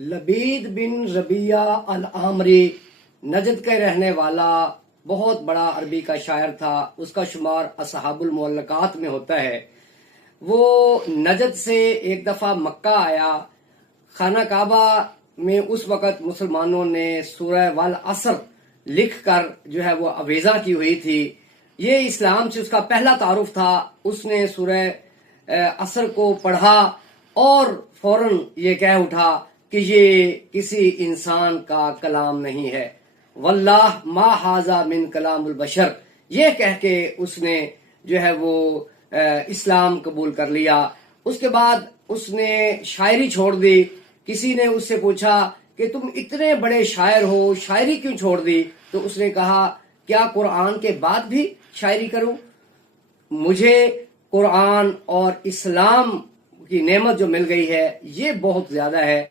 लबीद बिन रबिया अल Amri Najd का रहने वाला बहुत बड़ा अरबी का शायर था। उसका शुमार असहाबुल मुअल्लकात में होता है। वो नजद से एक दफा मक्का आया। खाना काबा में उस वक़्त मुसलमानों ने सूरह वल असर लिख कर जो है वो अवेजा की हुई थी। ये इस्लाम से उसका पहला तारुफ था। उसने सूरह असर को पढ़ा और फौरन ये कह उठा कि ये किसी इंसान का कलाम नहीं है। वल्लाह मा हाजा मिन कलामुल बशर, ये कह के उसने जो है वो इस्लाम कबूल कर लिया। उसके बाद उसने शायरी छोड़ दी। किसी ने उससे पूछा कि तुम इतने बड़े शायर हो, शायरी क्यों छोड़ दी? तो उसने कहा, क्या कुरान के बाद भी शायरी करूं? मुझे कुरान और इस्लाम की नेमत जो मिल गई है ये बहुत ज्यादा है।